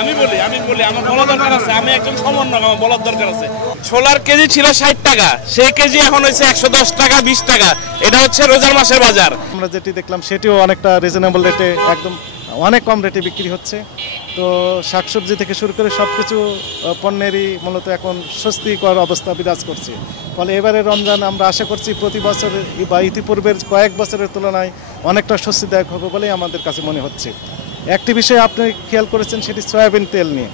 আমি বলি আমার বলা দরকার আছে, আমি একজন সমন্বয়ক, আমার বলার দরকার আছে। ছোলার কেজি ছিল 60 টাকা, সেই কেজি এখন হয়েছে 110 টাকা 20 টাকা। এটা হচ্ছে রোজার মাসের বাজার। আমরা যেটি দেখলাম সেটিও অনেকটা রিজনেবল রেটে, একদম অনেক কম রেটে বিক্রি হচ্ছে। তো শাকসবজি থেকে শুরু করে সব কিছু পণ্যেরই মূলত এখন স্বস্তিকর অবস্থা বিরাজ করছে। ফলে এবারে রমজান আমরা আশা করছি প্রতি বছর বা ইতিপূর্বের কয়েক বছরের তুলনায় অনেকটা স্বস্তিদায়ক হবে বলেই আমাদের কাছে মনে হচ্ছে। একটি বিষয় আপনি খেয়াল করেছেন, সেটি সয়াবিন তেল নিয়ে।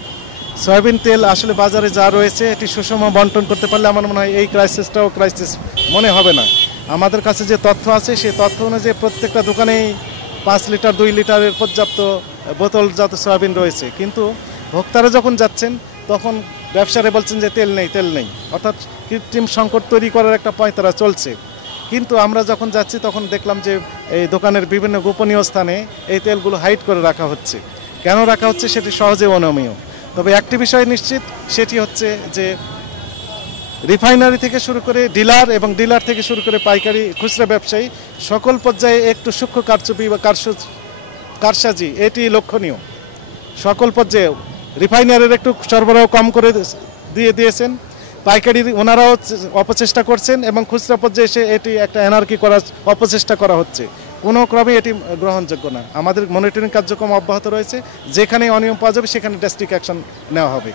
সয়াবিন তেল আসলে বাজারে যা রয়েছে এটি সুষম বন্টন করতে পারলে আমার মনে হয় এই ক্রাইসিসটাও ক্রাইসিস মনে হবে না। আমাদের কাছে যে তথ্য আছে সেই তথ্য অনুযায়ী প্রত্যেকটা দোকানেই 5 লিটার 2 লিটারের পর্যাপ্ত বোতলজাত সয়াবিন রয়েছে। কিন্তু ভোক্তারা যখন যাচ্ছেন তখন ব্যবসায়ীরা বলছেন যে তেল নেই, অর্থাৎ কৃত্রিম সংকট তৈরি করার একটা পয়তারা চলছে। কিন্তু আমরা যখন যাচ্ছি তখন দেখলাম যে এই দোকানের বিভিন্ন গোপনীয় স্থানে এই তেলগুলো হাইড করে রাখা হচ্ছে। কেন রাখা হচ্ছে সেটি সহজে অনমনীয়। তবে একটি বিষয় নিশ্চিত, সেটি হচ্ছে যে রিফাইনারি থেকে শুরু করে ডিলার এবং ডিলার থেকে শুরু করে পাইকারি খুচরা ব্যবসায়ী সকল পর্যায়ে একটু সূক্ষ্ম কারচুপি বা কারসাজি এটি লক্ষণীয়। সকল পর্যায়ে রিফাইনারির একটু সরবরাহ কম করে দিয়েছেন, পাইকারি ওনারাও অপচেষ্টা করছেন এবং খুচরা পর্যায়ে এসে এটি একটা এনার্কি করার অপচেষ্টা করা হচ্ছে। কোনো ক্রমে এটি গ্রহণযোগ্য না। আমাদের মনিটরিং কার্যক্রম অব্যাহত রয়েছে, যেখানে অনিয়ম পাওয়া যাবে সেখানে ড্রাস্টিক অ্যাকশন নেওয়া হবে।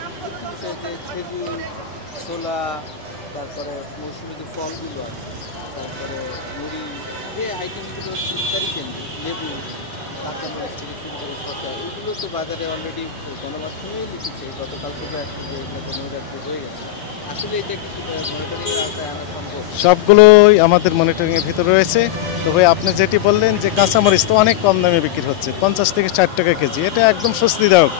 তারপরে মৌসুমি যে ফলগুলো আছে, তারপরে মুড়ি, যে আইটেমগুলো তরকারিতেন, লেবু, কাঁচামরিচ থেকে শুরু করে শসা, এগুলো তো বাজারে অলরেডি গণমাধ্যমেই লিখেছে গতকাল থেকে আসছে যে এগুলো নৈরাজ্য হয়ে গেছে। আসলে এটা কি মনিটরিংয়ের আওতায় আনা সম্ভব? সবগুলোই আমাদের মনিটরিংয়ের ভিতরে রয়েছে। তবে আপনি যেটি বললেন যে কাঁচামরিচ তো অনেক কম দামে বিক্রি হচ্ছে, 50 থেকে 60 টাকা কেজি, এটা একদম স্বস্তিদায়ক।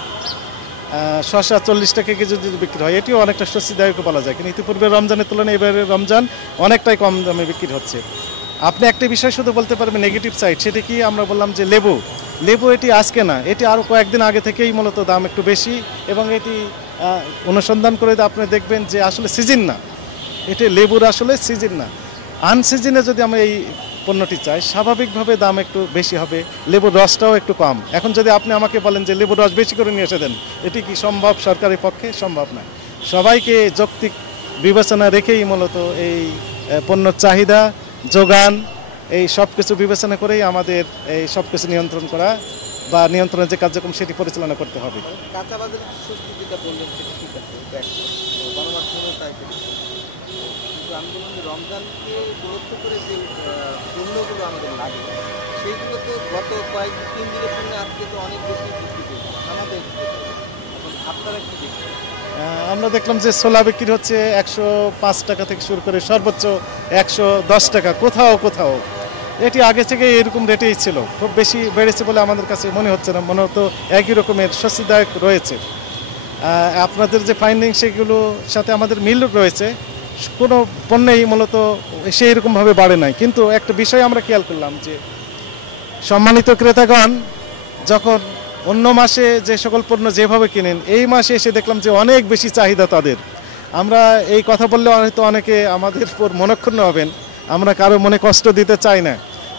শসা 40 টাকা কেজি যদি বিক্রি হয় এটিও অনেকটা স্বস্তিদায়ক বলা যায়। কিন্তু ইতিপূর্বে রমজানের তুলনায় এবারে রমজান অনেকটাই কম দামে বিক্রি হচ্ছে। আপনি একটা বিষয় শুধু বলতে পারবেন নেগেটিভ সাইড, সেটি কি আমরা বললাম যে লেবু এটি আজকে না, এটি আরও কয়েকদিন আগে থেকেই মূলত দাম একটু বেশি, এবং এটি অনুসন্ধান করে আপনি দেখবেন যে আসলে সিজন না, এটি লেবুর আসলে সিজন না। আনসিজনে যদি আমরা এই পণ্যটি চাই স্বাভাবিকভাবে দাম একটু বেশি হবে, লেবুর রসটাও একটু কম। এখন যদি আপনি আমাকে বলেন যে লেবুর রস বেশি করে নিয়ে এসে দেন, এটি কি সম্ভব? সরকারের পক্ষে সম্ভব না। সবাইকে যৌক্তিক বিবেচনা রেখেই মূলত এই পণ্যর চাহিদা যোগান এই সব কিছু বিবেচনা করেই আমাদের এই সব কিছু নিয়ন্ত্রণ করা বা নিয়ন্ত্রণের যে কার্যক্রম সেটি পরিচালনা করতে হবে। কাঁচা বাজারের স্বস্তি যেটা বললেন সেটা ঠিক আছে, গণমাধ্যমেও তাই কিন্তু আমি বললাম যে রমজানকে গুরুত্ব করে যে পণ্যগুলো আমাদের লাগে সেইগুলো তো গত 3 দিনের পণ্য আজকে তো অনেক বেশি বিক্রি করছে আমাদের। এখন আপনারা কি দেখছেন? আমরা দেখলাম যে ছোলা বিক্রি হচ্ছে 105 টাকা থেকে শুরু করে সর্বোচ্চ 110 টাকা, কোথাও এটি আগে থেকে এরকম রেটেই ছিল, খুব বেশি বেড়েছে বলে আমাদের কাছে মনে হচ্ছে না, মনে হতো একই রকমের স্বস্তিদায়ক রয়েছে। আপনাদের যে ফাইন্ডিং সেগুলোর সাথে আমাদের মিল রয়েছে, কোনো পণ্যেই মূলত সেই রকমভাবে বাড়ে নাই। কিন্তু একটা বিষয় আমরা খেয়াল করলাম যে সম্মানিত ক্রেতাগণ যখন অন্য মাসে যে সকল পণ্য যেভাবে কিনেন, এই মাসে এসে দেখলাম যে অনেক বেশি চাহিদা তাদের। আমরা এই কথা বললে হয়তো অনেকে আমাদের উপর মনক্ষুণ্ণ হবেন, আমরা কারো মনে কষ্ট দিতে চাই না।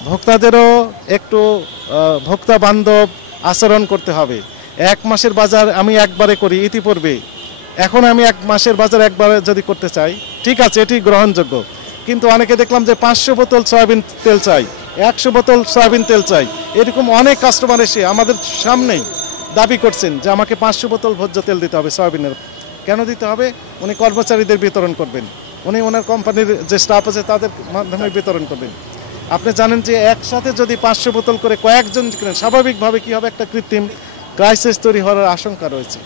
ভোক্তাদেরও একটু ভোক্তা বান্ধব আচরণ করতে হবে। এক মাসের বাজার আমি একবারে করি ইতিপূর্বে, এখন আমি এক মাসের বাজার একবারে যদি করতে চাই ঠিক আছে, এটি গ্রহণযোগ্য। কিন্তু অনেকে দেখলাম যে 500 বোতল সয়াবিন তেল চাই, 100 বোতল সয়াবিন তেল চাই, এরকম অনেক কাস্টমার এসে আমাদের সামনেই দাবি করছেন যে আমাকে 500 বোতল ভোজ্য তেল দিতে হবে সয়াবিনের। কেন দিতে হবে? উনি কর্মচারীদের বিতরণ করবেন, উনি ওনার কোম্পানির যে স্টাফ আছে তাদের মাধ্যমে বিতরণ করবেন। আপনি জানেন যে একসাথে যদি 500 বোতল করে কয়েকজন কিনেন, স্বাভাবিকভাবে কী হবে, একটা কৃত্রিম ক্রাইসিস তৈরি হওয়ার আশঙ্কা রয়েছে।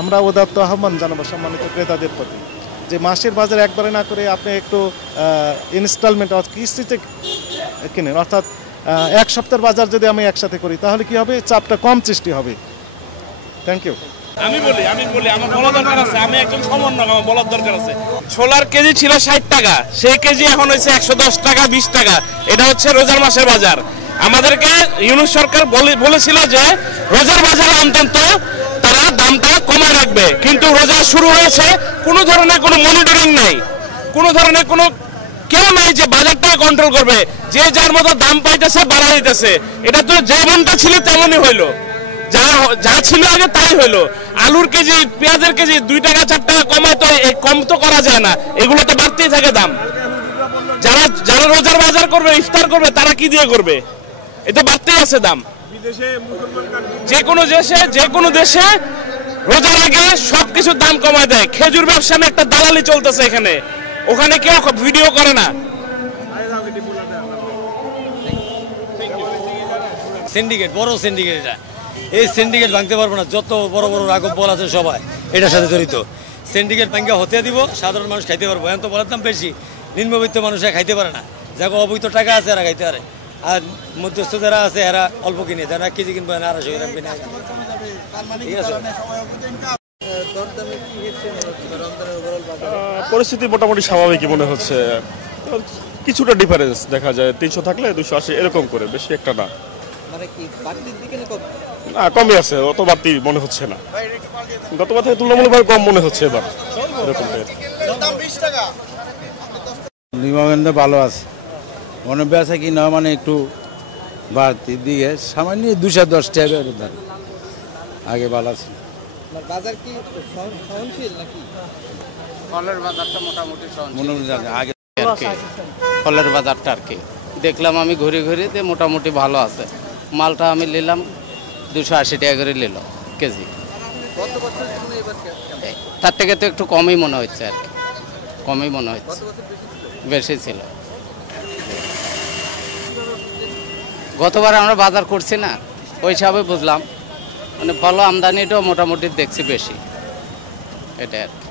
আমরা উদাত্ত আহ্বান জানাবো সম্মানিত ক্রেতাদের প্রতি যে মাসের বাজার একবারে না করে আপনি একটু ইনস্টলমেন্ট অর্থাৎ কিস্তিতে কিনেন, অর্থাৎ এক সপ্তাহের বাজার যদি আমি একসাথে করি তাহলে কি হবে, চাপটা কম সৃষ্টি হবে। Thank you. আমি বলি আমার বলা দরকার আছে, আমি একজন সমন্বয়ক, আমার বলার দরকার আছে। ছোলার কেজি ছিল 60 টাকা, সেই কেজি এখন হয়েছে 110 টাকা 20 টাকা। এটা হচ্ছে রোজার মাসের বাজার। আমাদেরকে ইউনূস সরকার বলেছিল যে রোজার বাজারে অন্তত তারা দামটা কমায় রাখবে, কিন্তু রোজা শুরু হয়েছে, কোনো ধরনের কোনো মনিটরিং নাই, কোনো ধরনের কোনো কেউ নাই যে বাজারটা কন্ট্রোল করবে। যে যার মতো দাম পাইতেছে বাড়াই দিতেছে, এটা তো যেমনটা ছিল তেমনই হইলো। যা ছিল আগে তাই হলো। আলুর কেজি, পেঁয়াজের কেজি 2 টাকা 4 টাকা কমায় তো কম তো করা যায় না, এগুলো তো বাড়তেই থাকে দাম। যারা রোজার বাজার করবে, ইফতার করবে, তারা কি দিয়ে করবে? এটা বাড়তেই আছে দাম। যে কোনো দেশে রোজার আগে সবকিছুর দাম কমায় দেয়। খেজুর ব্যবসা নিয়ে একটা দালালি চলতেছে এখানে, ওখানে কেউ ভিডিও করে না। সিন্ডিকেট, বড় সিন্ডিকেট এটা। এই সিন্ডিকেট ভাঙতে পারবো না, যত বড় বড় রাঘব বল আছে সবাই এটার সাথে জড়িত। সিন্ডিকেট ভাঙে হতে দিব, সাধারণ মানুষ খাইতে পারবো। এখন তো বলার দাম বেশি, নিম্নবিত্ত মানুষরা খাইতে পারে না। যাকে অবৈধ টাকা আছে এরা খাইতে পারে, আর মধ্যস্থ যারা আছে এরা অল্প কিনে, যারা 1 কেজি কিনবে না 250 গ্রাম কিনে। ঠিক আছে, পরিস্থিতি মোটামুটি স্বাভাবিকই মনে হচ্ছে। কিছুটা ডিফারেন্স দেখা যায়, 300 থাকলে 280 এরকম করে, বেশি একটা না। মানে কি বাড়তির দিকে না কম? না, কমই আছে, অত বাড়তি মনে হচ্ছে না। গতবার থেকে তুলনামূলকভাবে কম মনে হচ্ছে এবার, এরকম নির্মাণে ভালো আছে, মনে বেচা কি না মানে একটু বাড়তি দিয়ে সামান্য 210 টাকা আগে ভালো আছে। বাজার কি সহনশীল নাকি? ফলের বাজারটা মোটামুটি আগে ফলের বাজারটা আর কি দেখলাম আমি ঘুরে ঘুরে, মোটামুটি ভালো আছে। মালটা আমি নিলাম 280 টাকা করে নিল কেজি। গত বছরের জন্য এবার কেমন? তার থেকে তো একটু কমই মনে হচ্ছে আর কি, কমই মনে হচ্ছে, গত বছর বেশি ছিল। গতবার আমরা বাজার করছি না, ওই হিসাবে বুঝলাম, মানে ফল আমদানিটাও মোটামুটি দেখছি বেশি, এটা আর কি।